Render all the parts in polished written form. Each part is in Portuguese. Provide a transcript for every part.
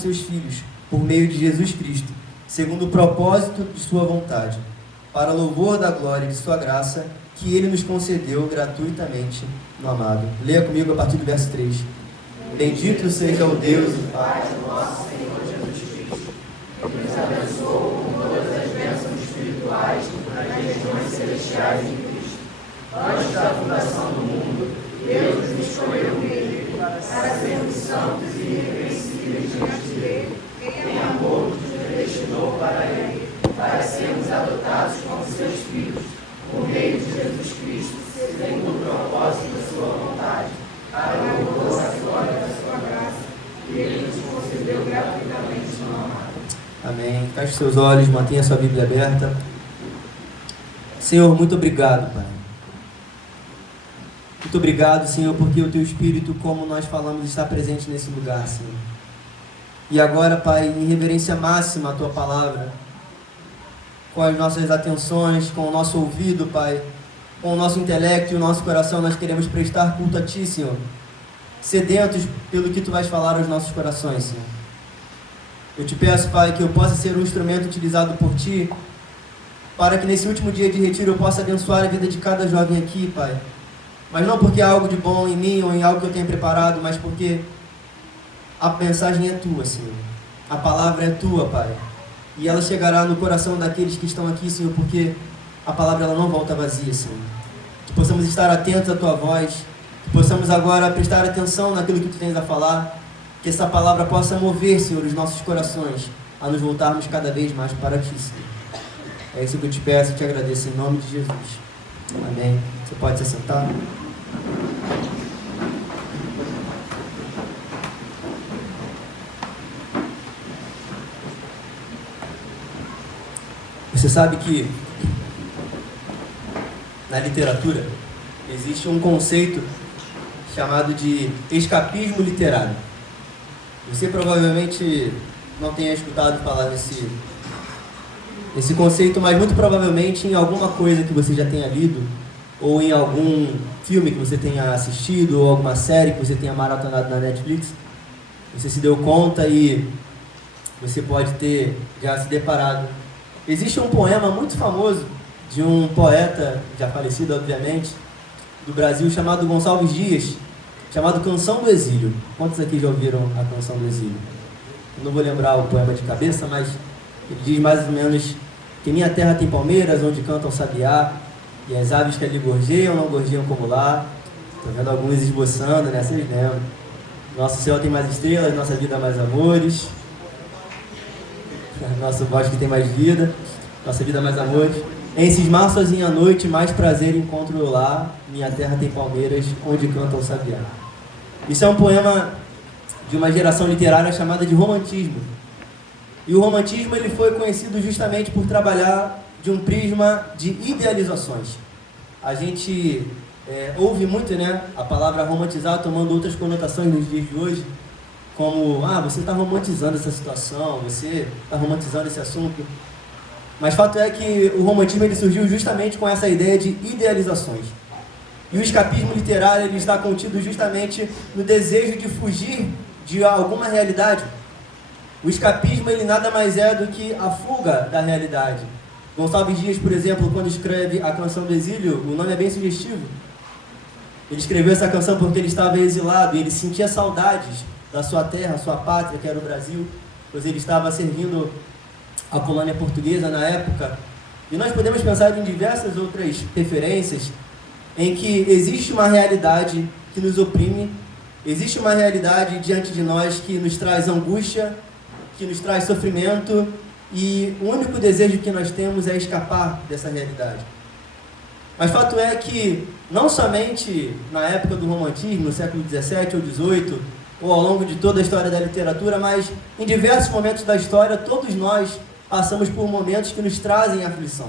seus filhos, por meio de Jesus Cristo, segundo o propósito de sua vontade, para louvor da glória de sua graça, que ele nos concedeu gratuitamente no amado. Leia comigo a partir do verso 3. Bendito seja o Deus e Pai do nosso Senhor Jesus Cristo, que nos abençoou com todas as bênçãos espirituais nas regiões celestiais em Cristo. Antes da fundação do mundo, Deus nos escolheu nele para sermos santos e irrepreensíveis diante dele. Em amor, nos predestinou para ele, para sermos adotados como seus filhos, por meio de Jesus Cristo, segundo o propósito da sua vontade, para o louvor da glória da sua graça, que ele nos concedeu gratuitamente no amado. Amém. Feche seus olhos, mantenha sua Bíblia aberta. Senhor, muito obrigado, Pai. Muito obrigado, Senhor, porque o Teu Espírito, como nós falamos, está presente nesse lugar, Senhor. E agora, Pai, em reverência máxima à Tua Palavra, com as nossas atenções, com o nosso ouvido, Pai, com o nosso intelecto e o nosso coração, nós queremos prestar culto a Ti, Senhor, sedentos pelo que Tu vais falar aos nossos corações, Senhor. Eu Te peço, Pai, que eu possa ser um instrumento utilizado por Ti, para que nesse último dia de retiro eu possa abençoar a vida de cada jovem aqui, Pai. Mas não porque há algo de bom em mim ou em algo que eu tenha preparado, mas porque a mensagem é Tua, Senhor. A palavra é Tua, Pai. E ela chegará no coração daqueles que estão aqui, Senhor, porque a palavra ela não volta vazia, Senhor. Que possamos estar atentos à Tua voz, que possamos agora prestar atenção naquilo que Tu tens a falar, que essa palavra possa mover, Senhor, os nossos corações a nos voltarmos cada vez mais para Ti, Senhor. É isso que eu Te peço e Te agradeço em nome de Jesus. Amém. Você pode se sentar. Você sabe que na literatura existe um conceito chamado de escapismo literário. Você provavelmente não tenha escutado falar desse conceito, mas muito provavelmente em alguma coisa que você já tenha lido, ou em algum filme que você tenha assistido, ou alguma série que você tenha maratonado na Netflix, você se deu conta e você pode ter já se deparado. Existe um poema muito famoso de um poeta, já falecido obviamente, do Brasil, chamado Gonçalves Dias, chamado Canção do Exílio. Quantos aqui já ouviram a Canção do Exílio? Eu não vou lembrar o poema de cabeça, mas ele diz mais ou menos que minha terra tem palmeiras, onde canta o sabiá, e as aves que ali gorjeiam, não gorjeiam como lá. Estou vendo alguns esboçando, né? Vocês lembram? Nosso céu tem mais estrelas, nossa vida mais amores. Nosso bosque tem mais vida, nossa vida mais amores. Em cismar sozinha à noite, mais prazer encontro eu lá. Minha terra tem palmeiras, onde canta o sabiá. Isso é um poema de uma geração literária chamada de romantismo. E o romantismo ele foi conhecido justamente por trabalhar de um prisma de idealizações. A gente ouve muito, né, a palavra romantizar tomando outras conotações nos dias de hoje, como, você está romantizando essa situação, você está romantizando esse assunto. Mas fato é que o romantismo ele surgiu justamente com essa ideia de idealizações. E o escapismo literário ele está contido justamente no desejo de fugir de alguma realidade. O escapismo ele nada mais é do que a fuga da realidade. Gonçalves Dias, por exemplo, quando escreve a Canção do Exílio, o nome é bem sugestivo. Ele escreveu essa canção porque ele estava exilado e ele sentia saudades da sua terra, sua pátria, que era o Brasil, pois ele estava servindo a colônia portuguesa na época. E nós podemos pensar em diversas outras referências em que existe uma realidade que nos oprime, existe uma realidade diante de nós que nos traz angústia, que nos traz sofrimento, e o único desejo que nós temos é escapar dessa realidade. Mas fato é que, não somente na época do romantismo, no século XVII ou XVIII, ou ao longo de toda a história da literatura, mas em diversos momentos da história, todos nós passamos por momentos que nos trazem aflição,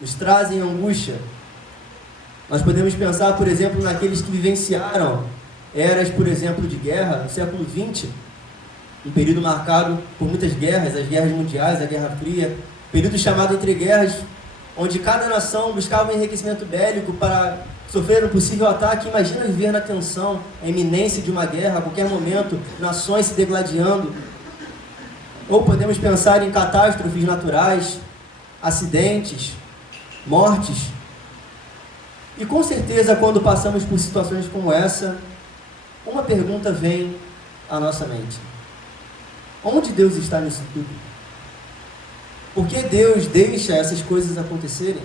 nos trazem angústia. Nós podemos pensar, por exemplo, naqueles que vivenciaram eras, por exemplo, de guerra, no século XX, um período marcado por muitas guerras, as guerras mundiais, a Guerra Fria, período chamado entre guerras, onde cada nação buscava um enriquecimento bélico para sofrer um possível ataque. Imagina viver na tensão, a iminência de uma guerra, a qualquer momento, nações se degladiando. ou podemos pensar em catástrofes naturais, acidentes, mortes. E com certeza, quando passamos por situações como essa, uma pergunta vem à nossa mente: onde Deus está nisso tudo? Por que Deus deixa essas coisas acontecerem?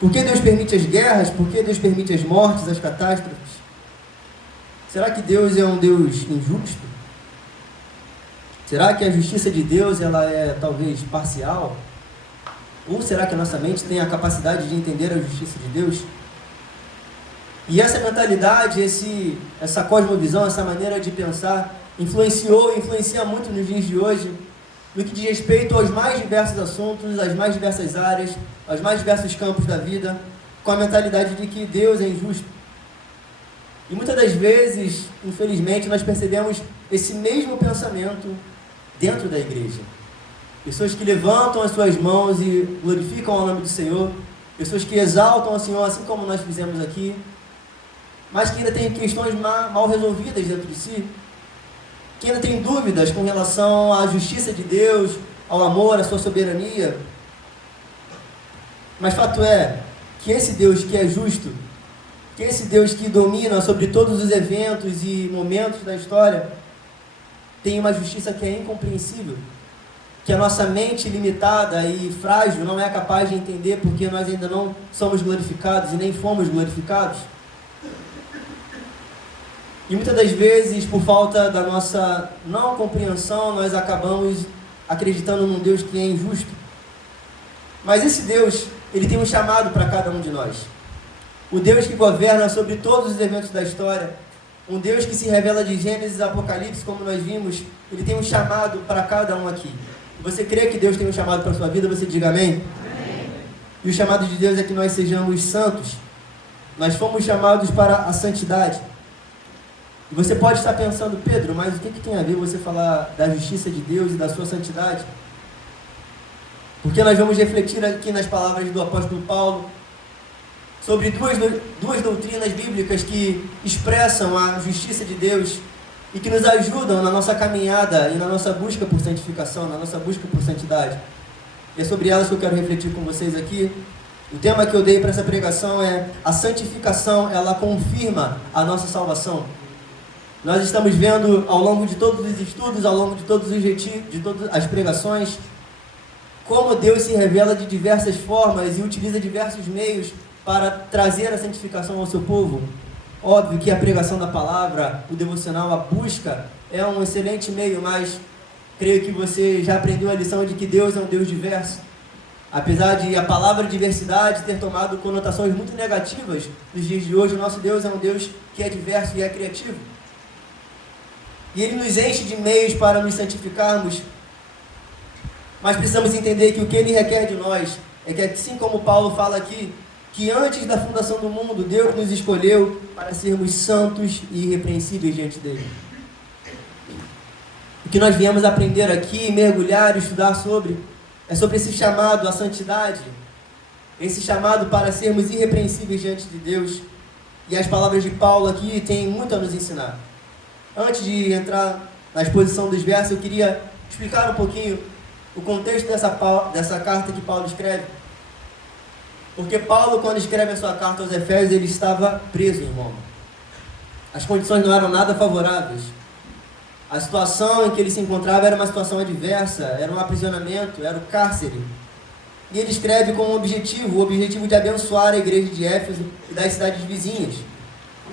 Por que Deus permite as guerras? Por que Deus permite as mortes, as catástrofes? Será que Deus é um Deus injusto? Será que a justiça de Deus ela é talvez parcial? Ou será que a nossa mente tem a capacidade de entender a justiça de Deus? E essa mentalidade, essa cosmovisão, essa maneira de pensar, influencia muito nos dias de hoje, no que diz respeito aos mais diversos assuntos, às mais diversas áreas, aos mais diversos campos da vida, com a mentalidade de que Deus é injusto. E muitas das vezes, infelizmente, nós percebemos esse mesmo pensamento dentro da igreja. Pessoas que levantam as suas mãos e glorificam o nome do Senhor, pessoas que exaltam o Senhor, assim como nós fizemos aqui, mas que ainda têm questões mal resolvidas dentro de si, que ainda tem dúvidas com relação à justiça de Deus, ao amor, à sua soberania. Mas fato é que esse Deus que é justo, que esse Deus que domina sobre todos os eventos e momentos da história, tem uma justiça que é incompreensível, que a nossa mente limitada e frágil não é capaz de entender, porque nós ainda não somos glorificados e nem fomos glorificados. E muitas das vezes, por falta da nossa não compreensão, nós acabamos acreditando num Deus que é injusto. Mas esse Deus, ele tem um chamado para cada um de nós. O Deus que governa sobre todos os eventos da história, um Deus que se revela de Gênesis a Apocalipse, como nós vimos, ele tem um chamado para cada um aqui. Você crê que Deus tem um chamado para a sua vida? Você diga amém? Amém. E o chamado de Deus é que nós sejamos santos. Nós fomos chamados para a santidade. E você pode estar pensando: Pedro, mas o que tem a ver você falar da justiça de Deus e da sua santidade? Porque nós vamos refletir aqui nas palavras do apóstolo Paulo sobre duas doutrinas bíblicas que expressam a justiça de Deus e que nos ajudam na nossa caminhada e na nossa busca por santificação, na nossa busca por santidade. E é sobre elas que eu quero refletir com vocês aqui. O tema que eu dei para essa pregação é: a santificação, ela confirma a nossa salvação. Nós estamos vendo ao longo de todos os estudos, ao longo de todos os retiros, de todas as pregações, como Deus se revela de diversas formas e utiliza diversos meios para trazer a santificação ao seu povo. Óbvio que a pregação da palavra, o devocional, a busca é um excelente meio, mas creio que você já aprendeu a lição de que Deus é um Deus diverso. Apesar de a palavra diversidade ter tomado conotações muito negativas nos dias de hoje, o nosso Deus é um Deus que é diverso e é criativo. E Ele nos enche de meios para nos santificarmos. Mas precisamos entender que o que Ele requer de nós é que, assim como Paulo fala aqui, que antes da fundação do mundo, Deus nos escolheu para sermos santos e irrepreensíveis diante dEle. O que nós viemos aprender aqui, mergulhar e estudar sobre, é sobre esse chamado à santidade, esse chamado para sermos irrepreensíveis diante de Deus. E as palavras de Paulo aqui têm muito a nos ensinar. Antes de entrar na exposição dos versos, eu queria explicar um pouquinho o contexto dessa carta que Paulo escreve. Porque Paulo, quando escreve a sua carta aos Efésios, ele estava preso em Roma. As condições não eram nada favoráveis. A situação em que ele se encontrava era uma situação adversa, era um aprisionamento, era o cárcere. E ele escreve com o objetivo de abençoar a igreja de Éfeso e das cidades vizinhas.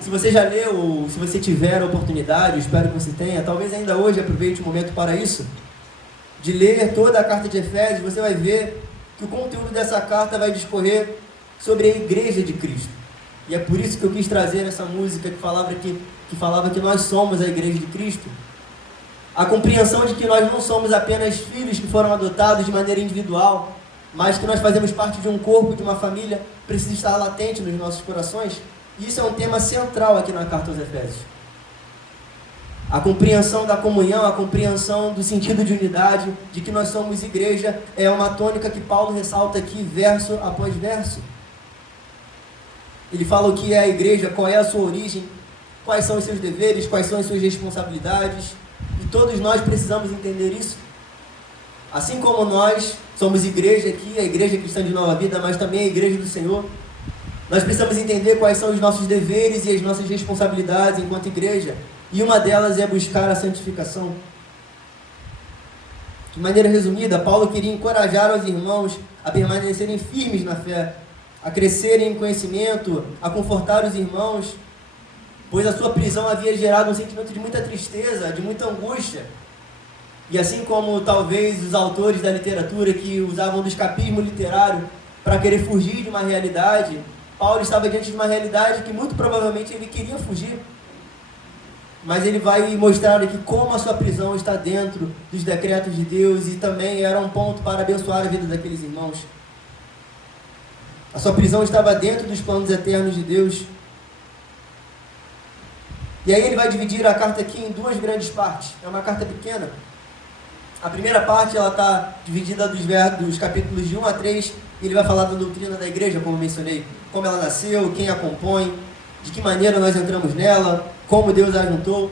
Se você já leu, ou se você tiver a oportunidade, eu espero que você tenha, talvez ainda hoje aproveite o momento para isso, de ler toda a carta de Efésios, você vai ver que o conteúdo dessa carta vai discorrer sobre a igreja de Cristo. E é por isso que eu quis trazer essa música que falava que nós somos a igreja de Cristo. A compreensão de que nós não somos apenas filhos que foram adotados de maneira individual, mas que nós fazemos parte de um corpo, de uma família, precisa estar latente nos nossos corações. E isso é um tema central aqui na carta aos Efésios. A compreensão da comunhão, a compreensão do sentido de unidade, de que nós somos igreja, é uma tônica que Paulo ressalta aqui, verso após verso. Ele fala o que é a igreja, qual é a sua origem, quais são os seus deveres, quais são as suas responsabilidades. E todos nós precisamos entender isso. Assim como nós somos igreja aqui, a Igreja Cristã de Nova Vida, mas também a Igreja do Senhor, nós precisamos entender quais são os nossos deveres e as nossas responsabilidades enquanto igreja. E uma delas é buscar a santificação. De maneira resumida, Paulo queria encorajar os irmãos a permanecerem firmes na fé, a crescerem em conhecimento, a confortar os irmãos, pois a sua prisão havia gerado um sentimento de muita tristeza, de muita angústia. E assim como talvez os autores da literatura que usavam do escapismo literário para querer fugir de uma realidade, Paulo estava diante de uma realidade que muito provavelmente ele queria fugir. Mas ele vai mostrar aqui como a sua prisão está dentro dos decretos de Deus e também era um ponto para abençoar a vida daqueles irmãos. A sua prisão estava dentro dos planos eternos de Deus. E aí ele vai dividir a carta aqui em duas grandes partes. É uma carta pequena. A primeira parte ela está dividida dos capítulos de 1 a 3. E ele vai falar da doutrina da igreja, como mencionei. Como ela nasceu, quem a compõe, de que maneira nós entramos nela, como Deus a juntou.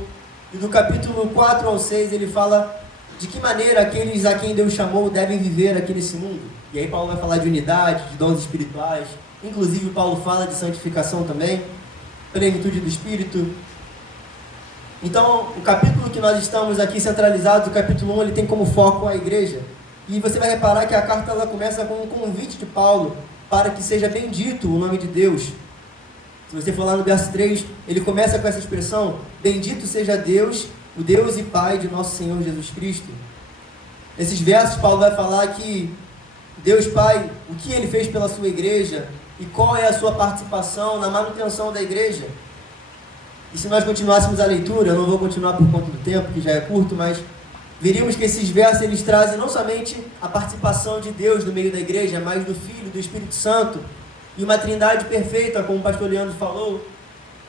E do capítulo 4 ao 6 ele fala de que maneira aqueles a quem Deus chamou devem viver aqui nesse mundo. E aí Paulo vai falar de unidade, de dons espirituais. Inclusive Paulo fala de santificação também, plenitude do Espírito. Então, o capítulo que nós estamos aqui centralizados, o capítulo 1, ele tem como foco a igreja. E você vai reparar que a carta ela começa com um convite de Paulo para que seja bendito o nome de Deus. Se você for lá no verso 3, ele começa com essa expressão: bendito seja Deus, o Deus e Pai de nosso Senhor Jesus Cristo. Nesses versos, Paulo vai falar que Deus Pai, o que Ele fez pela sua igreja e qual é a sua participação na manutenção da igreja. E se nós continuássemos a leitura, eu não vou continuar por conta do tempo, que já é curto, mas veríamos que esses versos eles trazem não somente a participação de Deus no meio da igreja, mas do Filho, do Espírito Santo, e uma trindade perfeita, como o pastor Leandro falou,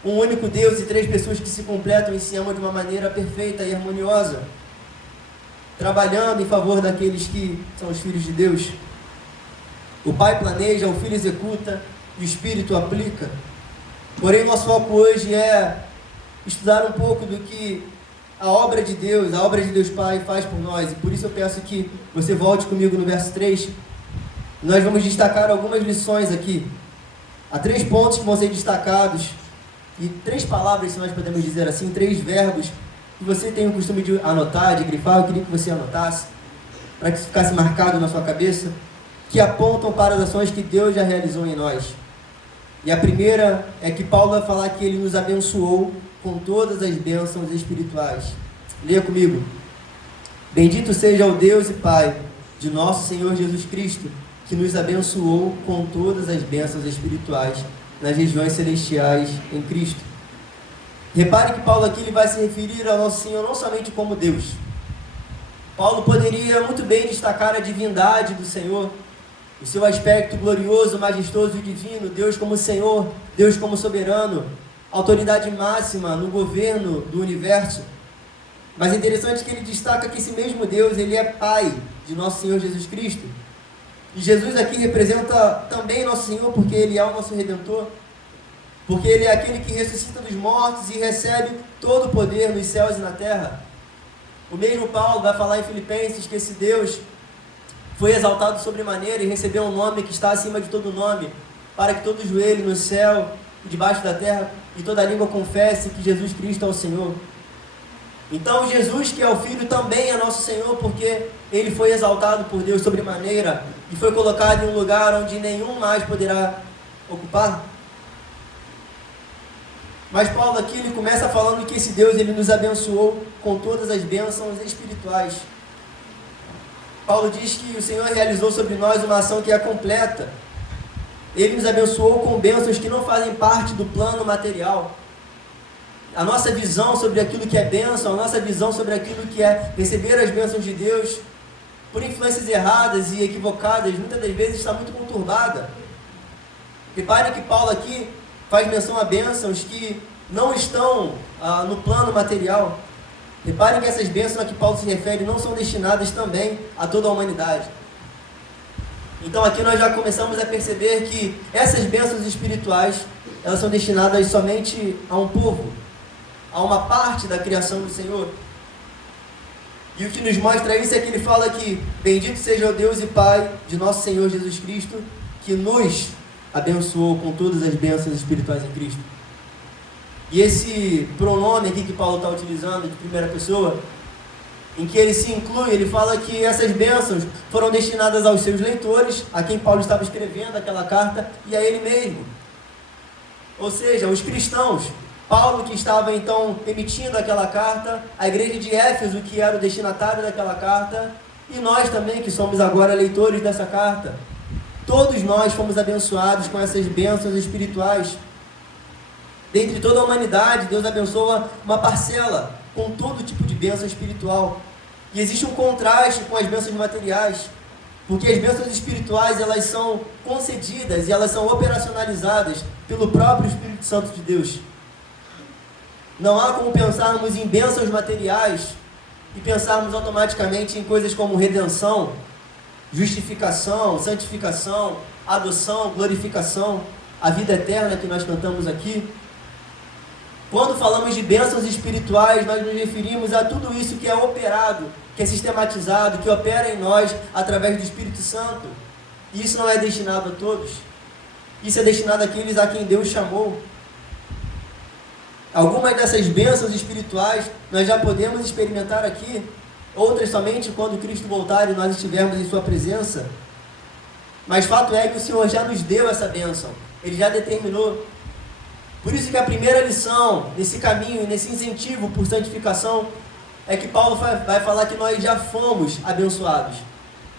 um único Deus e três pessoas que se completam e se amam de uma maneira perfeita e harmoniosa, trabalhando em favor daqueles que são os filhos de Deus. O Pai planeja, o Filho executa e o Espírito aplica. Porém, nosso foco hoje é estudar um pouco do que a obra de Deus Pai faz por nós. E por isso eu peço que você volte comigo no verso 3. Nós vamos destacar algumas lições aqui. Há 3 pontos que vão ser destacados. E 3 palavras, se nós podemos dizer assim, 3 verbos que você tem o costume de anotar, de grifar. Eu queria que você anotasse, para que isso ficasse marcado na sua cabeça, que apontam para as ações que Deus já realizou em nós. E a primeira é que Paulo vai falar que Ele nos abençoou com todas as bênçãos espirituais. Leia comigo. Bendito seja o Deus e Pai de nosso Senhor Jesus Cristo, que nos abençoou com todas as bênçãos espirituais nas regiões celestiais em Cristo. Repare que Paulo aqui ele vai se referir ao nosso Senhor não somente como Deus. Paulo poderia muito bem destacar a divindade do Senhor, o seu aspecto glorioso, majestoso e divino, Deus como Senhor, Deus como soberano, autoridade máxima no governo do universo. Mas é interessante que ele destaca que esse mesmo Deus, ele é Pai de nosso Senhor Jesus Cristo. E Jesus aqui representa também nosso Senhor, porque Ele é o nosso Redentor, porque Ele é aquele que ressuscita dos mortos e recebe todo o poder nos céus e na terra. O mesmo Paulo vai falar em Filipenses que esse Deus foi exaltado sobremaneira e recebeu um nome que está acima de todo nome, para que todo joelho no céu e debaixo da terra e toda língua confesse que Jesus Cristo é o Senhor. Então Jesus, que é o Filho, também é nosso Senhor, porque Ele foi exaltado por Deus sobremaneira e foi colocado em um lugar onde nenhum mais poderá ocupar. Mas Paulo aqui ele começa falando que esse Deus ele nos abençoou com todas as bênçãos espirituais. Paulo diz que o Senhor realizou sobre nós uma ação que é completa. Ele nos abençoou com bênçãos que não fazem parte do plano material. A nossa visão sobre aquilo que é bênção, a nossa visão sobre aquilo que é receber as bênçãos de Deus, por influências erradas e equivocadas, muitas das vezes está muito conturbada. Reparem que Paulo aqui faz menção a bênçãos que não estão no plano material. Reparem que essas bênçãos a que Paulo se refere não são destinadas também a toda a humanidade. Então aqui nós já começamos a perceber que essas bênçãos espirituais, elas são destinadas somente a um povo, a uma parte da criação do Senhor. E o que nos mostra isso é que ele fala que bendito seja o Deus e Pai de nosso Senhor Jesus Cristo, que nos abençoou com todas as bênçãos espirituais em Cristo. E esse pronome aqui que Paulo está utilizando, de primeira pessoa, em que ele se inclui, ele fala que essas bênçãos foram destinadas aos seus leitores, a quem Paulo estava escrevendo aquela carta, e a ele mesmo. Ou seja, os cristãos. Paulo, que estava então emitindo aquela carta, a igreja de Éfeso, que era o destinatário daquela carta, e nós também, que somos agora leitores dessa carta. Todos nós fomos abençoados com essas bênçãos espirituais. Dentre toda a humanidade, Deus abençoa uma parcela com todo tipo de bênção espiritual. E existe um contraste com as bênçãos materiais, porque as bênçãos espirituais, elas são concedidas e elas são operacionalizadas pelo próprio Espírito Santo de Deus. Não há como pensarmos em bênçãos materiais e pensarmos automaticamente em coisas como redenção, justificação, santificação, adoção, glorificação, a vida eterna que nós cantamos aqui. Quando falamos de bênçãos espirituais, nós nos referimos a tudo isso que é operado, que é sistematizado, que opera em nós através do Espírito Santo. E isso não é destinado a todos. Isso é destinado àqueles a quem Deus chamou. Algumas dessas bênçãos espirituais nós já podemos experimentar aqui, outras somente quando Cristo voltar e nós estivermos em sua presença. Mas fato é que o Senhor já nos deu essa bênção, Ele já determinou. Por isso que a primeira lição nesse caminho, nesse incentivo por santificação, é que Paulo vai falar que nós já fomos abençoados.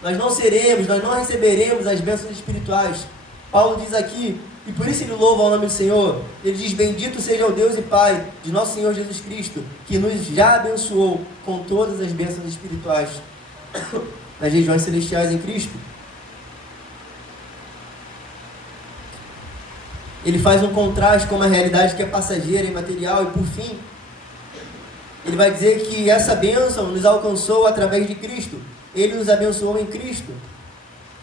Nós não seremos, nós não receberemos as bênçãos espirituais. Paulo diz aqui, e por isso ele louva o nome do Senhor, ele diz: bendito seja o Deus e Pai de nosso Senhor Jesus Cristo, que nos já abençoou com todas as bênçãos espirituais nas regiões celestiais em Cristo. Ele faz um contraste com uma realidade que é passageira e material, e por fim, ele vai dizer que essa bênção nos alcançou através de Cristo. Ele nos abençoou em Cristo.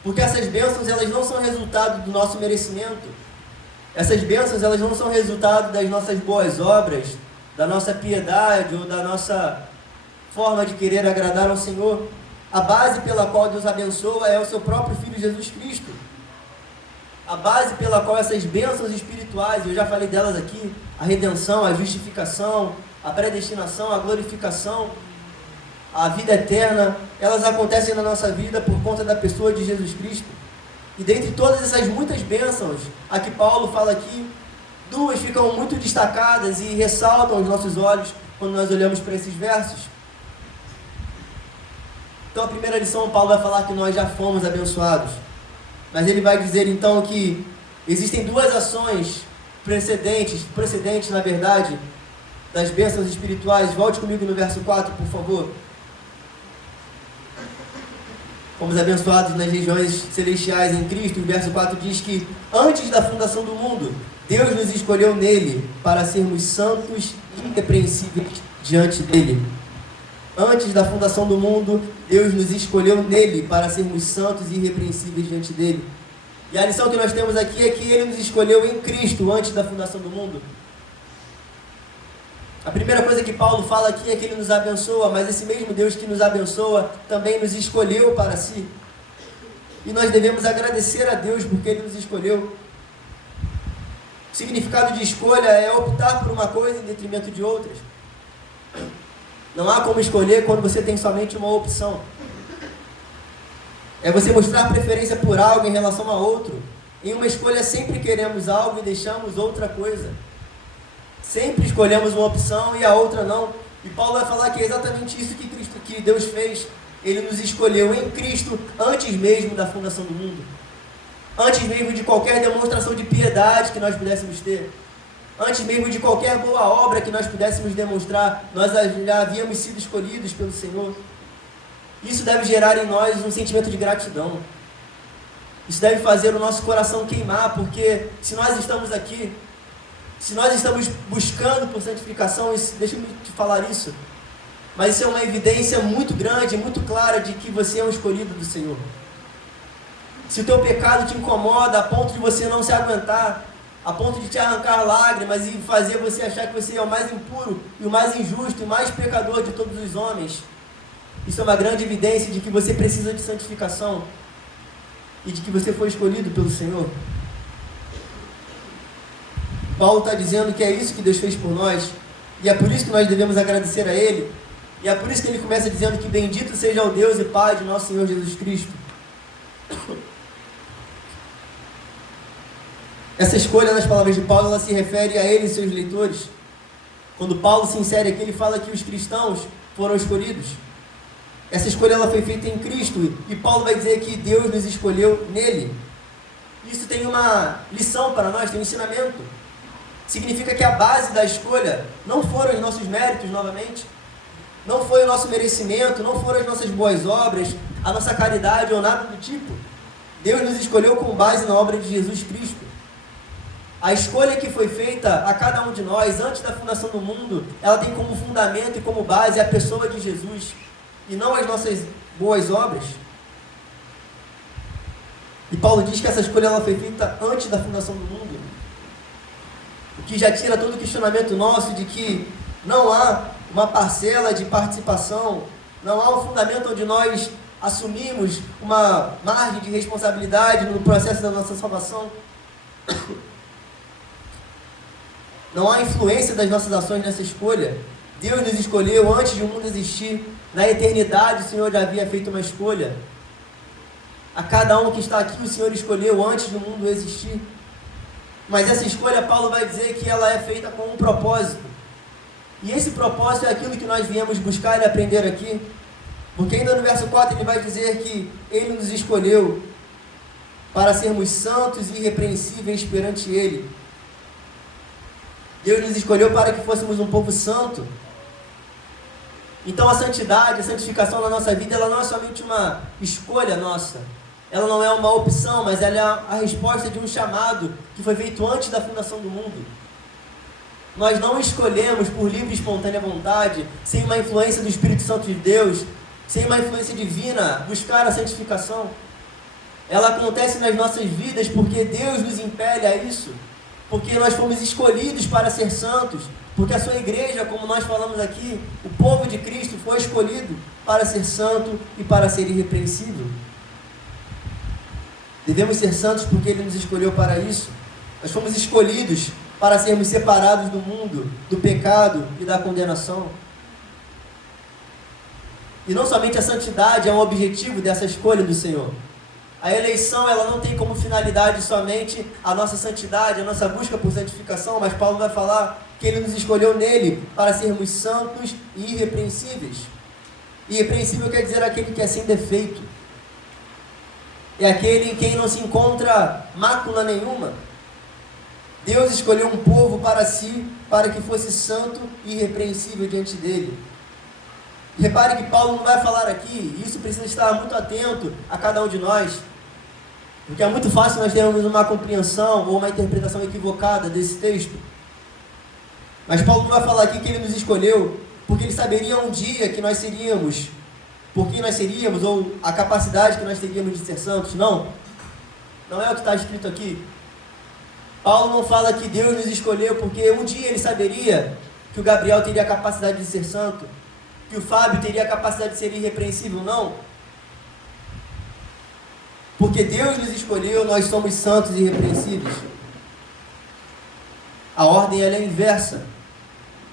Porque essas bênçãos, elas não são resultado do nosso merecimento. Essas bênçãos, elas não são resultado das nossas boas obras, da nossa piedade ou da nossa forma de querer agradar ao Senhor. A base pela qual Deus abençoa é o seu próprio Filho Jesus Cristo. A base pela qual essas bênçãos espirituais, eu já falei delas aqui, a redenção, a justificação, a predestinação, a glorificação, a vida eterna, elas acontecem na nossa vida por conta da pessoa de Jesus Cristo. E dentre todas essas muitas bênçãos, a que Paulo fala aqui, duas ficam muito destacadas e ressaltam aos nossos olhos quando nós olhamos para esses versos. Então a primeira lição, Paulo vai falar que nós já fomos abençoados. Mas ele vai dizer então que existem duas ações precedentes na verdade, das bênçãos espirituais. Volte comigo no verso 4, por favor. Fomos abençoados nas regiões celestiais em Cristo. O verso 4 diz que antes da fundação do mundo, Deus nos escolheu nele para sermos santos e irrepreensíveis diante dele. Antes da fundação do mundo, Deus nos escolheu nele para sermos santos e irrepreensíveis diante dele. E a lição que nós temos aqui é que ele nos escolheu em Cristo antes da fundação do mundo. A primeira coisa que Paulo fala aqui é que ele nos abençoa, mas esse mesmo Deus que nos abençoa também nos escolheu para si. E nós devemos agradecer a Deus porque ele nos escolheu. O significado de escolha é optar por uma coisa em detrimento de outras. Não há como escolher quando você tem somente uma opção. É você mostrar preferência por algo em relação a outro. Em uma escolha sempre queremos algo e deixamos outra coisa. Sempre escolhemos uma opção e a outra não. E Paulo vai falar que é exatamente isso que Deus fez. Ele nos escolheu em Cristo antes mesmo da fundação do mundo. Antes mesmo de qualquer demonstração de piedade que nós pudéssemos ter. Antes mesmo de qualquer boa obra que nós pudéssemos demonstrar, nós já havíamos sido escolhidos pelo Senhor. Isso deve gerar em nós um sentimento de gratidão. Isso deve fazer o nosso coração queimar, porque se nós estamos aqui, se nós estamos buscando por santificação, deixa-me te falar isso, mas isso é uma evidência muito grande, muito clara de que você é um escolhido do Senhor. Se o teu pecado te incomoda a ponto de você não se aguentar, a ponto de te arrancar lágrimas e fazer você achar que você é o mais impuro e o mais injusto e o mais pecador de todos os homens, Isso é uma grande evidência de que você precisa de santificação e de que você foi escolhido pelo Senhor. Paulo está dizendo que é isso que Deus fez por nós, e é por isso que nós devemos agradecer a Ele, e é por isso que ele começa dizendo que bendito seja o Deus e Pai de nosso Senhor Jesus Cristo. Essa escolha, nas palavras de Paulo, ela se refere a ele e seus leitores. Quando Paulo se insere aqui, ele fala que os cristãos foram escolhidos. Essa escolha ela foi feita em Cristo, e Paulo vai dizer que Deus nos escolheu nele. Isso tem uma lição para nós, tem um ensinamento. Significa que a base da escolha não foram os nossos méritos, novamente, não foi o nosso merecimento, não foram as nossas boas obras, a nossa caridade ou nada do tipo. Deus nos escolheu com base na obra de Jesus Cristo. A escolha que foi feita a cada um de nós antes da fundação do mundo, ela tem como fundamento e como base a pessoa de Jesus, e não as nossas boas obras. E Paulo diz que essa escolha ela foi feita antes da fundação do mundo, o que já tira todo o questionamento nosso de que não há uma parcela de participação, não há um fundamento onde nós assumimos uma margem de responsabilidade no processo da nossa salvação. Não há influência das nossas ações nessa escolha. Deus nos escolheu antes de o mundo existir. Na eternidade o Senhor já havia feito uma escolha. A cada um que está aqui o Senhor escolheu antes do mundo existir. Mas essa escolha, Paulo vai dizer que ela é feita com um propósito. E esse propósito é aquilo que nós viemos buscar e aprender aqui. Porque ainda no verso 4 ele vai dizer que ele nos escolheu para sermos santos e irrepreensíveis perante ele. Deus nos escolheu para que fôssemos um povo santo. Então a santidade, a santificação na nossa vida, ela não é somente uma escolha nossa. Ela não é uma opção, mas ela é a resposta de um chamado que foi feito antes da fundação do mundo. Nós não escolhemos por livre e espontânea vontade, sem uma influência do Espírito Santo de Deus, sem uma influência divina, buscar a santificação. Ela acontece nas nossas vidas porque Deus nos impele a isso. Porque nós fomos escolhidos para ser santos, porque a sua igreja, como nós falamos aqui, o povo de Cristo foi escolhido para ser santo e para ser irrepreensível. Devemos ser santos porque Ele nos escolheu para isso. Nós fomos escolhidos para sermos separados do mundo, do pecado e da condenação. E não somente a santidade é um objetivo dessa escolha do Senhor. A eleição ela não tem como finalidade somente a nossa santidade, a nossa busca por santificação, mas Paulo vai falar que Ele nos escolheu nele para sermos santos e irrepreensíveis. Irrepreensível quer dizer aquele que é sem defeito. É aquele em quem não se encontra mácula nenhuma. Deus escolheu um povo para si, para que fosse santo e irrepreensível diante dele. Repare que Paulo não vai falar aqui, e isso precisa estar muito atento a cada um de nós, porque é muito fácil nós termos uma compreensão ou uma interpretação equivocada desse texto. Mas Paulo não vai falar aqui que ele nos escolheu porque ele saberia um dia que nós seríamos, por quem nós seríamos, ou a capacidade que nós teríamos de ser santos. Não é o que está escrito aqui. Paulo não fala que Deus nos escolheu porque um dia ele saberia que o Gabriel teria a capacidade de ser santo, que o Fábio teria a capacidade de ser irrepreensível. Não. Porque Deus nos escolheu, nós somos santos e irrepreensíveis. A ordem ela é inversa.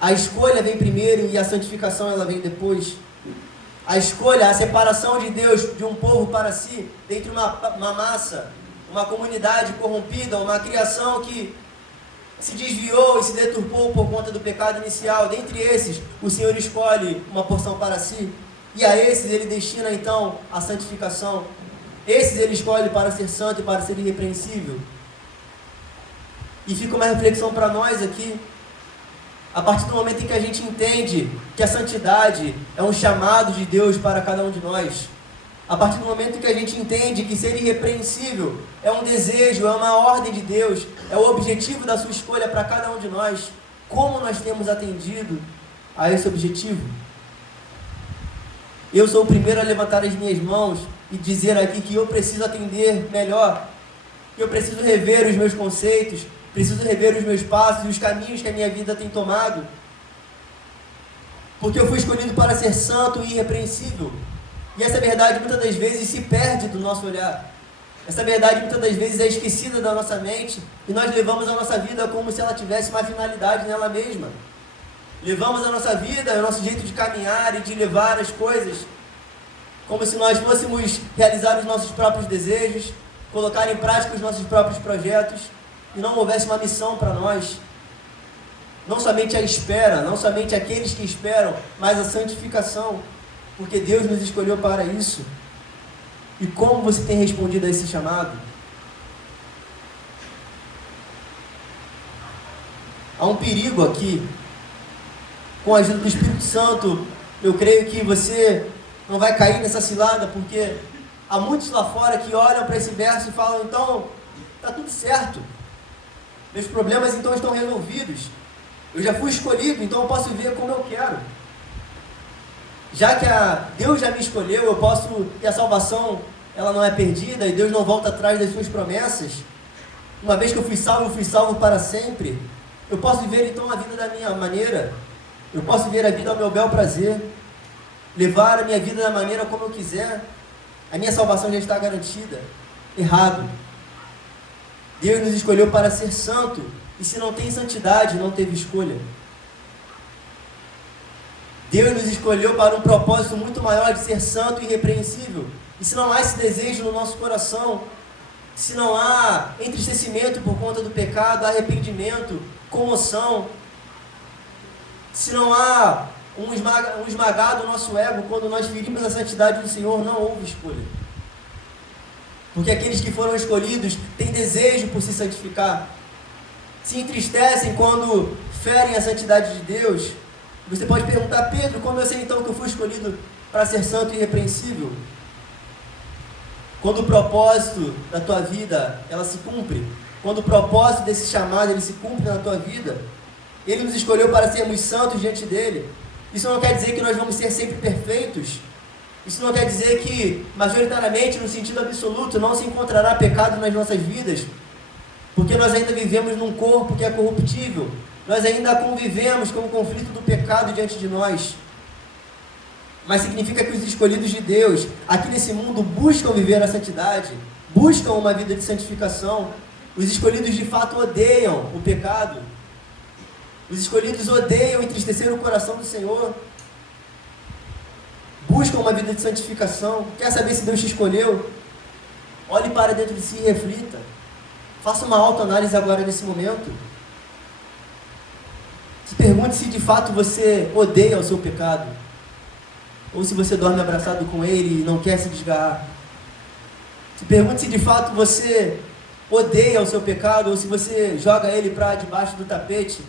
A escolha vem primeiro e a santificação ela vem depois. A escolha, a separação de Deus de um povo para si, dentre uma massa, uma comunidade corrompida, uma criação que se desviou e se deturpou por conta do pecado inicial. Dentre esses, o Senhor escolhe uma porção para si, e a esses Ele destina então a santificação. Esses Ele escolhe para ser santo e para ser irrepreensível. E fica uma reflexão para nós aqui. A partir do momento em que a gente entende que a santidade é um chamado de Deus para cada um de nós, a partir do momento em que a gente entende que ser irrepreensível é um desejo, é uma ordem de Deus, é o objetivo da sua escolha para cada um de nós, como nós temos atendido a esse objetivo? Eu sou o primeiro a levantar as minhas mãos e dizer aqui que eu preciso atender melhor, que eu preciso rever os meus conceitos, preciso rever os meus passos e os caminhos que a minha vida tem tomado. porque eu fui escolhido para ser santo e irrepreensível. E essa verdade muitas das vezes se perde do nosso olhar. Essa verdade muitas das vezes é esquecida da nossa mente e nós levamos a nossa vida como se ela tivesse uma finalidade nela mesma. Levamos a nossa vida, o nosso jeito de caminhar e de levar as coisas como se nós fôssemos realizar os nossos próprios desejos, colocar em prática os nossos próprios projetos e não houvesse uma missão para nós. Não somente a espera, não somente aqueles que esperam, mas a santificação, porque Deus nos escolheu para isso. E como você tem respondido a esse chamado? Há um perigo aqui. Com a ajuda do Espírito Santo, eu creio que você não vai cair nessa cilada, porque há muitos lá fora que olham para esse verso e falam, então, está tudo certo. Meus problemas então estão resolvidos. Eu já fui escolhido, então eu posso viver como eu quero. Já que Deus já me escolheu, eu posso, e a salvação ela não é perdida, e Deus não volta atrás das suas promessas. Uma vez que eu fui salvo para sempre. Eu posso viver então a vida da minha maneira. Eu posso viver a vida ao meu bel prazer. Levar a minha vida da maneira como eu quiser. A minha salvação já está garantida. Errado. Deus nos escolheu para ser santo. E se não tem santidade, não teve escolha. Deus nos escolheu para um propósito muito maior de ser santo e irrepreensível. E se não há esse desejo no nosso coração, se não há entristecimento por conta do pecado, arrependimento, comoção, se não há um esmagado no nosso ego quando nós ferimos a santidade do Senhor, não houve escolha. Porque aqueles que foram escolhidos têm desejo por se santificar, se entristecem quando ferem a santidade de Deus. Você pode perguntar, Pedro, como eu sei então que eu fui escolhido para ser santo e irrepreensível? Quando o propósito da tua vida, ela se cumpre, quando o propósito desse chamado, ele se cumpre na tua vida, Ele nos escolheu para sermos santos diante dEle. Isso não quer dizer que nós vamos ser sempre perfeitos. Isso não quer dizer que, majoritariamente, no sentido absoluto, não se encontrará pecado nas nossas vidas, porque nós ainda vivemos num corpo que é corruptível. Nós ainda convivemos com o conflito do pecado diante de nós. Mas significa que os escolhidos de Deus, aqui nesse mundo, buscam viver a santidade, buscam uma vida de santificação. Os escolhidos de fato odeiam o pecado. Os escolhidos odeiam entristecer o coração do Senhor. Buscam uma vida de santificação. Quer saber se Deus te escolheu? Olhe para dentro de si e reflita. Faça uma autoanálise agora nesse momento. Se pergunte se de fato você odeia o seu pecado, ou se você dorme abraçado com ele e não quer se desgarrar. Se pergunte se de fato você odeia o seu pecado, ou se você joga ele para debaixo do tapete,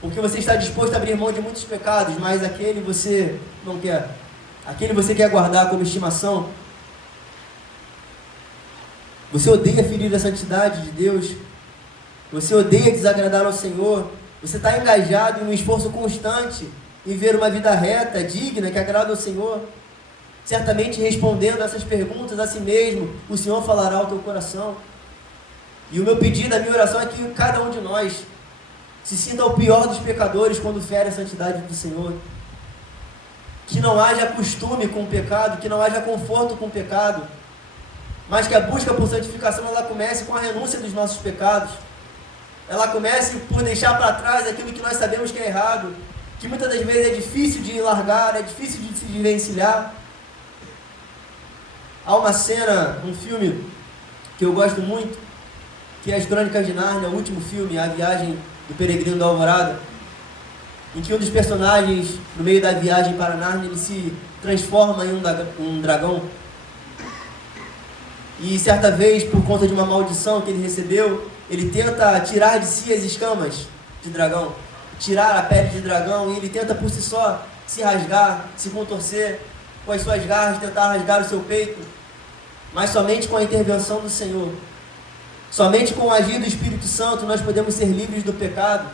porque você está disposto a abrir mão de muitos pecados, mas aquele você não quer. Aquele você quer guardar como estimação. Você odeia ferir a santidade de Deus. Você odeia desagradar ao Senhor. Você está engajado em um esforço constante em ver uma vida reta, digna, que agrada ao Senhor. Certamente respondendo essas perguntas a si mesmo, o Senhor falará ao teu coração. E o meu pedido, a minha oração é que cada um de nós se sinta o pior dos pecadores quando fere a santidade do Senhor. Que não haja costume com o pecado, que não haja conforto com o pecado, mas que a busca por santificação ela comece com a renúncia dos nossos pecados. Ela comece por deixar para trás aquilo que nós sabemos que é errado, que muitas das vezes é difícil de largar, é difícil de se desvencilhar. Há uma cena, um filme que eu gosto muito, que é As Crônicas de Nárnia, o último filme, A Viagem do Peregrino da Alvorada, em que um dos personagens, no meio da viagem para Nárnia, ele se transforma em um dragão. E certa vez, por conta de uma maldição que ele recebeu, ele tenta tirar de si as escamas de dragão, tirar a pele de dragão, e ele tenta por si só se rasgar, se contorcer com as suas garras, tentar rasgar o seu peito, mas somente com a intervenção do Senhor, somente com o agir do Espírito Santo nós podemos ser livres do pecado.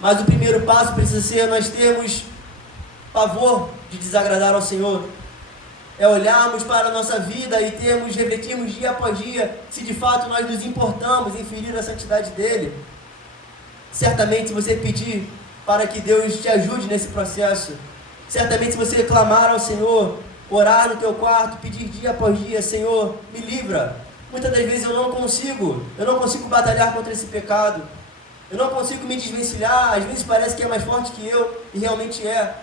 Mas o primeiro passo precisa ser nós termos pavor de desagradar ao Senhor. É olharmos para a nossa vida e refletirmos dia após dia se de fato nós nos importamos em ferir a santidade dele. Certamente, se você pedir para que Deus te ajude nesse processo. Certamente, se você clamar ao Senhor, orar no teu quarto, pedir dia após dia, Senhor, me livra. Muitas das vezes eu não consigo batalhar contra esse pecado. Eu não consigo me desvencilhar, às vezes parece que é mais forte que eu, e realmente é.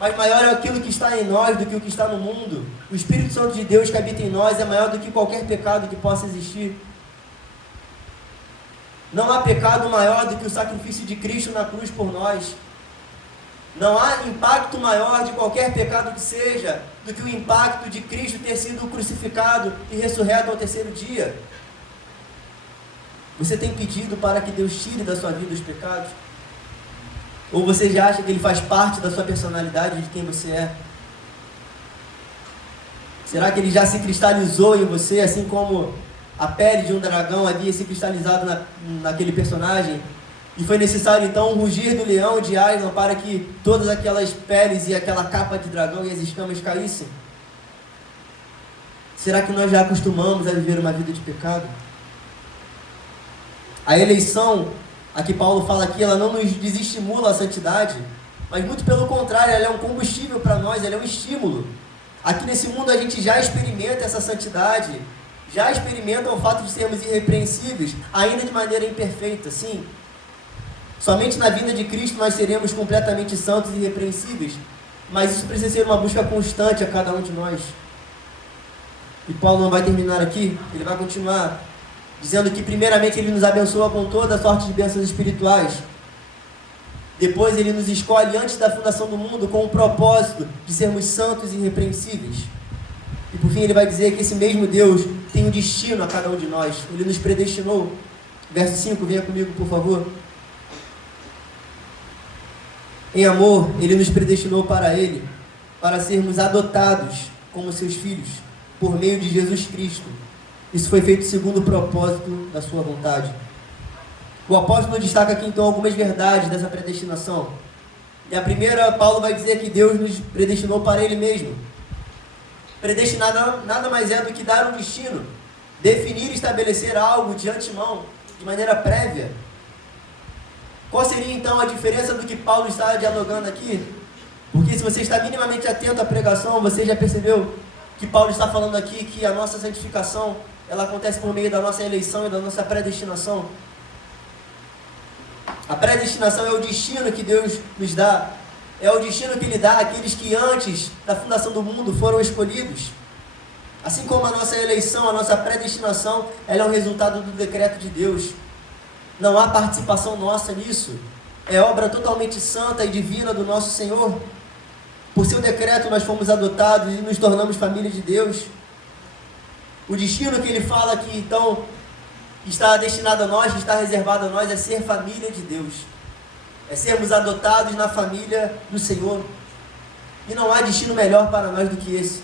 Mas maior é aquilo que está em nós do que o que está no mundo. O Espírito Santo de Deus que habita em nós é maior do que qualquer pecado que possa existir. Não há pecado maior do que o sacrifício de Cristo na cruz por nós. Não há impacto maior de qualquer pecado que seja do que o impacto de Cristo ter sido crucificado e ressurreto ao terceiro dia. Você tem pedido para que Deus tire da sua vida os pecados? Ou você já acha que Ele faz parte da sua personalidade, de quem você é? Será que Ele já se cristalizou em você, assim como a pele de um dragão havia se cristalizado naquele personagem? E foi necessário então o rugir do leão de Aslan para que todas aquelas peles e aquela capa de dragão e as escamas caíssem? Será que nós já acostumamos a viver uma vida de pecado? A eleição, a que Paulo fala aqui, ela não nos desestimula a santidade, mas muito pelo contrário, ela é um combustível para nós, ela é um estímulo. Aqui nesse mundo a gente já experimenta essa santidade, já experimenta o fato de sermos irrepreensíveis, ainda de maneira imperfeita, sim. Somente na vinda de Cristo nós seremos completamente santos e irrepreensíveis, mas isso precisa ser uma busca constante a cada um de nós. E Paulo não vai terminar aqui, ele vai continuar dizendo que primeiramente Ele nos abençoa com toda a sorte de bênçãos espirituais. Depois Ele nos escolhe antes da fundação do mundo com o propósito de sermos santos e irrepreensíveis. E por fim Ele vai dizer que esse mesmo Deus tem um destino a cada um de nós. Ele nos predestinou. Verso 5, venha comigo por favor. Em amor, Ele nos predestinou para Ele, para sermos adotados como seus filhos, por meio de Jesus Cristo. Isso foi feito segundo o propósito da sua vontade. O apóstolo destaca aqui então algumas verdades dessa predestinação. E a primeira, Paulo vai dizer que Deus nos predestinou para Ele mesmo. Predestinar nada mais é do que dar um destino, definir e estabelecer algo de antemão, de maneira prévia. Qual seria então a diferença do que Paulo está dialogando aqui? Porque se você está minimamente atento à pregação, você já percebeu que Paulo está falando aqui que a nossa santificação ela acontece por meio da nossa eleição e da nossa predestinação. A predestinação é o destino que Deus nos dá. É o destino que Ele dá àqueles que antes da fundação do mundo foram escolhidos. Assim como a nossa eleição, a nossa predestinação, ela é um resultado do decreto de Deus. Não há participação nossa nisso. É obra totalmente santa e divina do nosso Senhor. Por seu decreto nós fomos adotados e nos tornamos família de Deus. O destino que Ele fala aqui, então, está destinado a nós, está reservado a nós, é ser família de Deus. É sermos adotados na família do Senhor. E não há destino melhor para nós do que esse.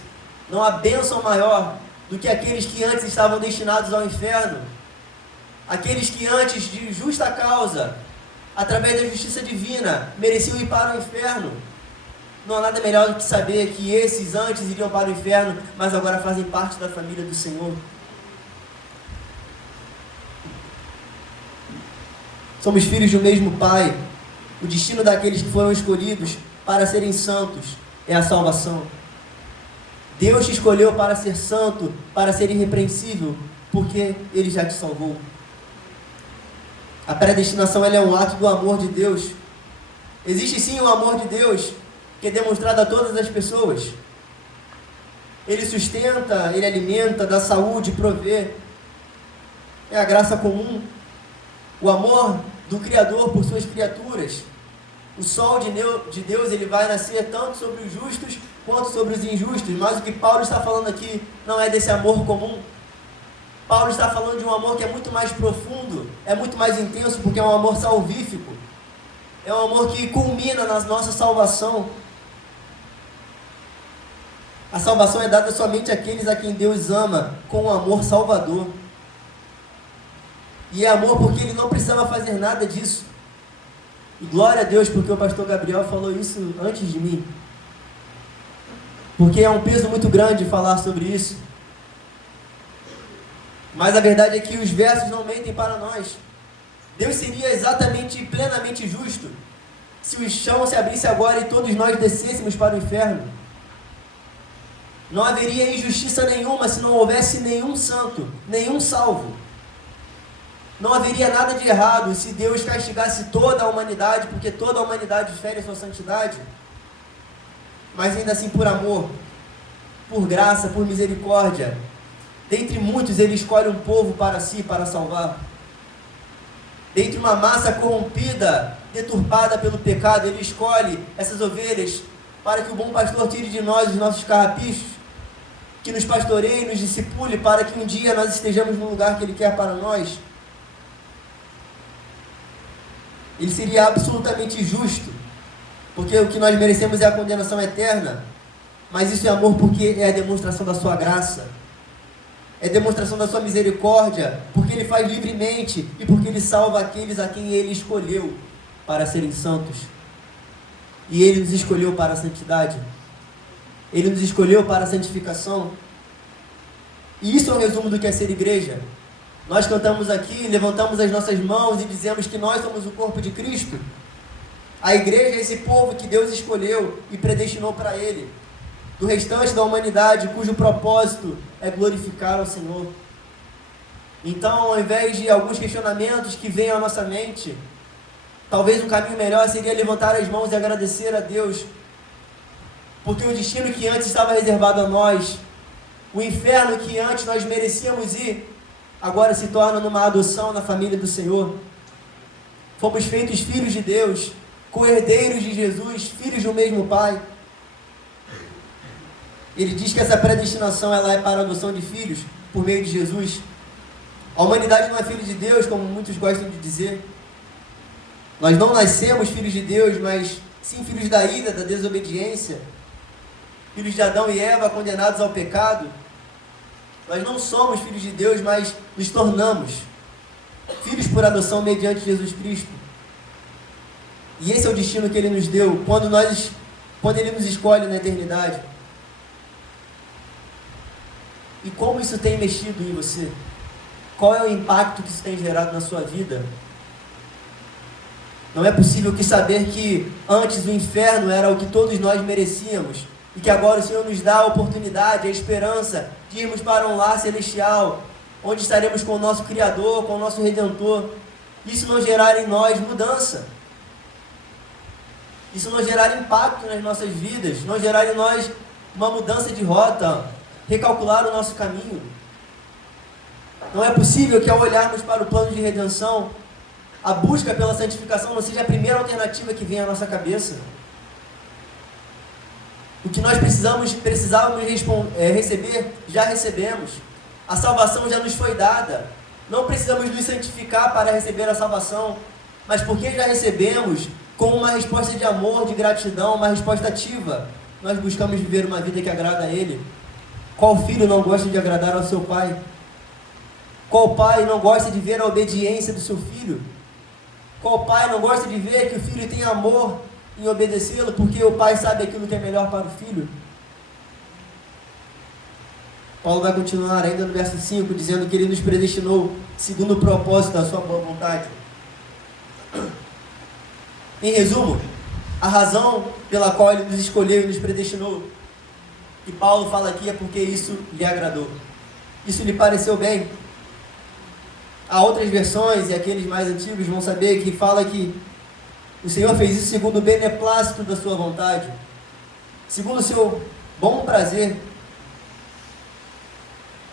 Não há bênção maior do que aqueles que antes estavam destinados ao inferno. Aqueles que antes, de justa causa, através da justiça divina, mereciam ir para o inferno. Não há nada melhor do que saber que esses antes iriam para o inferno, mas agora fazem parte da família do Senhor. Somos filhos do mesmo Pai. O destino daqueles que foram escolhidos para serem santos é a salvação. Deus te escolheu para ser santo, para ser irrepreensível, porque Ele já te salvou. A predestinação ela é um ato do amor de Deus. Existe sim o amor de Deus, que é demonstrado a todas as pessoas. Ele sustenta, Ele alimenta, dá saúde, provê. É a graça comum. O amor do Criador por suas criaturas. O sol de Deus ele vai nascer tanto sobre os justos quanto sobre os injustos. Mas o que Paulo está falando aqui não é desse amor comum. Paulo está falando de um amor que é muito mais profundo, é muito mais intenso, porque é um amor salvífico. É um amor que culmina na nossa salvação. A salvação é dada somente àqueles a quem Deus ama, com um amor salvador. E é amor porque Ele não precisava fazer nada disso. E glória a Deus, porque o pastor Gabriel falou isso antes de mim. Porque é um peso muito grande falar sobre isso. Mas a verdade é que os versos não mentem para nós. Deus seria exatamente e plenamente justo se o chão se abrisse agora e todos nós descêssemos para o inferno. Não haveria injustiça nenhuma se não houvesse nenhum santo, nenhum salvo. Não haveria nada de errado se Deus castigasse toda a humanidade, porque toda a humanidade fere a sua santidade. Mas ainda assim, por amor, por graça, por misericórdia, dentre muitos Ele escolhe um povo para si, para salvar. Dentre uma massa corrompida, deturpada pelo pecado, Ele escolhe essas ovelhas para que o bom pastor tire de nós os nossos carrapichos, que nos pastoreie, nos discipule, para que um dia nós estejamos no lugar que Ele quer para nós. Ele seria absolutamente justo, porque o que nós merecemos é a condenação eterna, mas isso é amor porque é a demonstração da sua graça, é a demonstração da sua misericórdia, porque Ele faz livremente e porque Ele salva aqueles a quem Ele escolheu para serem santos. E Ele nos escolheu para a santidade, Ele nos escolheu para a santificação. E isso é um resumo do que é ser igreja. Nós cantamos aqui, levantamos as nossas mãos e dizemos que nós somos o corpo de Cristo. A igreja é esse povo que Deus escolheu e predestinou para Ele, do restante da humanidade, cujo propósito é glorificar ao Senhor. Então, ao invés de alguns questionamentos que venham à nossa mente, talvez um caminho melhor seria levantar as mãos e agradecer a Deus, porque o destino que antes estava reservado a nós, o inferno que antes nós merecíamos ir, agora se torna numa adoção na família do Senhor. Fomos feitos filhos de Deus, co-herdeiros de Jesus, filhos do mesmo Pai. Ele diz que essa predestinação ela é para a adoção de filhos por meio de Jesus. A humanidade não é filho de Deus, como muitos gostam de dizer. Nós não nascemos filhos de Deus, mas sim filhos da ira, da desobediência. Filhos de Adão e Eva condenados ao pecado. Nós não somos filhos de Deus, mas nos tornamos filhos por adoção mediante Jesus Cristo. E esse é o destino que Ele nos deu quando Ele nos escolhe na eternidade. E como isso tem mexido em você? Qual é o impacto que isso tem gerado na sua vida? Não é possível que saber que antes o inferno era o que todos nós merecíamos, e que agora o Senhor nos dá a oportunidade, a esperança de irmos para um lar celestial, onde estaremos com o nosso Criador, com o nosso Redentor. Isso não gerar em nós mudança. Isso não gerar impacto nas nossas vidas, não gerar em nós uma mudança de rota, recalcular o nosso caminho. Não é possível que ao olharmos para o plano de redenção, a busca pela santificação não seja a primeira alternativa que vem à nossa cabeça. O que nós precisávamos receber, já recebemos. A salvação já nos foi dada. Não precisamos nos santificar para receber a salvação, mas porque já recebemos, com uma resposta de amor, de gratidão, uma resposta ativa, nós buscamos viver uma vida que agrada a Ele. Qual filho não gosta de agradar ao seu pai? Qual pai não gosta de ver a obediência do seu filho? Qual pai não gosta de ver que o filho tem amor em obedecê-lo, porque o pai sabe aquilo que é melhor para o filho? Paulo vai continuar ainda no verso 5, dizendo que Ele nos predestinou segundo o propósito da sua boa vontade. Em resumo, a razão pela qual Ele nos escolheu e nos predestinou, que Paulo fala aqui, é porque isso lhe agradou. Isso lhe pareceu bem. Há outras versões, e aqueles mais antigos vão saber, que fala que o Senhor fez isso segundo o beneplácito da sua vontade, segundo o seu bom prazer.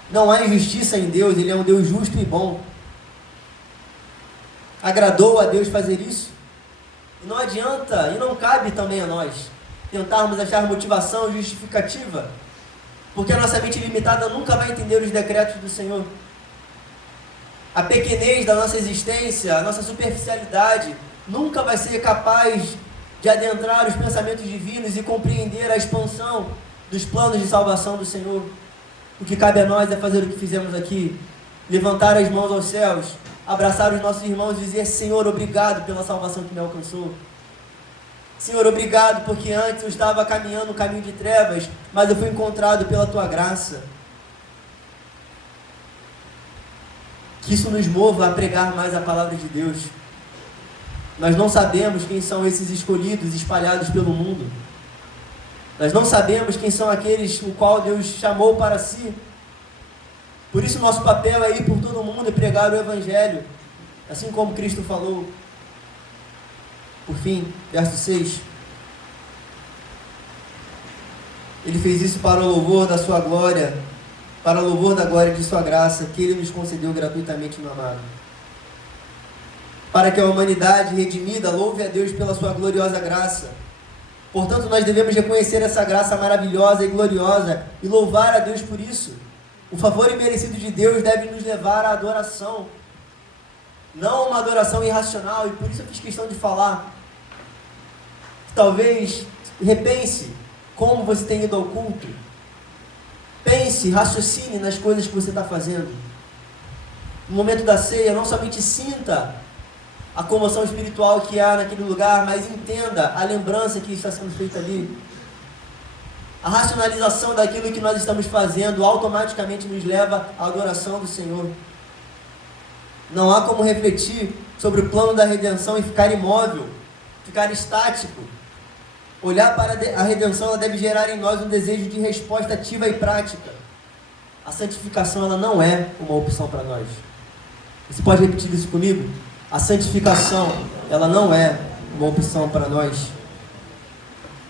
Não há injustiça em Deus, Ele é um Deus justo e bom. Agradou a Deus fazer isso? E não adianta, e não cabe também a nós, tentarmos achar motivação justificativa, porque a nossa mente limitada nunca vai entender os decretos do Senhor. A pequenez da nossa existência, a nossa superficialidade, nunca vai ser capaz de adentrar os pensamentos divinos e compreender a expansão dos planos de salvação do Senhor. O que cabe a nós é fazer o que fizemos aqui, levantar as mãos aos céus, abraçar os nossos irmãos e dizer: Senhor, obrigado pela salvação que me alcançou. Senhor, obrigado porque antes eu estava caminhando um caminho de trevas, mas eu fui encontrado pela Tua graça. Que isso nos mova a pregar mais a palavra de Deus. Nós não sabemos quem são esses escolhidos espalhados pelo mundo. Nós não sabemos quem são aqueles o qual Deus chamou para si. Por isso nosso papel é ir por todo mundo e pregar o Evangelho, assim como Cristo falou. Por fim, verso 6. Ele fez isso para o louvor da sua glória, para o louvor da glória de sua graça, que Ele nos concedeu gratuitamente no amado. Para que a humanidade redimida louve a Deus pela sua gloriosa graça. Portanto, nós devemos reconhecer essa graça maravilhosa e gloriosa e louvar a Deus por isso. O favor imerecido de Deus deve nos levar à adoração. Não uma adoração irracional, e por isso eu fiz questão de falar. Talvez repense como você tem ido ao culto. Pense, raciocine nas coisas que você está fazendo. No momento da ceia, não somente sinta a comoção espiritual que há naquele lugar, mas entenda a lembrança que está sendo feita ali. A racionalização daquilo que nós estamos fazendo automaticamente nos leva à adoração do Senhor. Não há como refletir sobre o plano da redenção e ficar imóvel, ficar estático. Olhar para a redenção, ela deve gerar em nós um desejo de resposta ativa e prática. A santificação, ela não é uma opção para nós. Você pode repetir isso comigo? A santificação, ela não é uma opção para nós.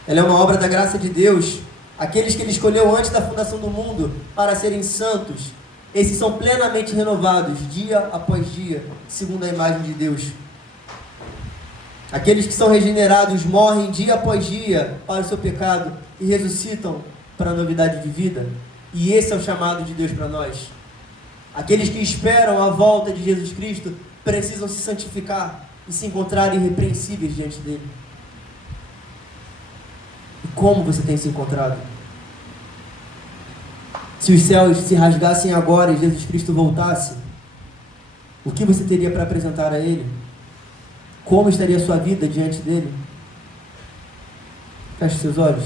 Ela é uma obra da graça de Deus. Aqueles que Ele escolheu antes da fundação do mundo para serem santos, esses são plenamente renovados, dia após dia, segundo a imagem de Deus. Aqueles que são regenerados morrem dia após dia para o seu pecado e ressuscitam para a novidade de vida. E esse é o chamado de Deus para nós. Aqueles que esperam a volta de Jesus Cristo precisam se santificar e se encontrar irrepreensíveis diante dele. E como você tem se encontrado? Se os céus se rasgassem agora e Jesus Cristo voltasse, o que você teria para apresentar a Ele? Como estaria a sua vida diante dele? Feche seus olhos.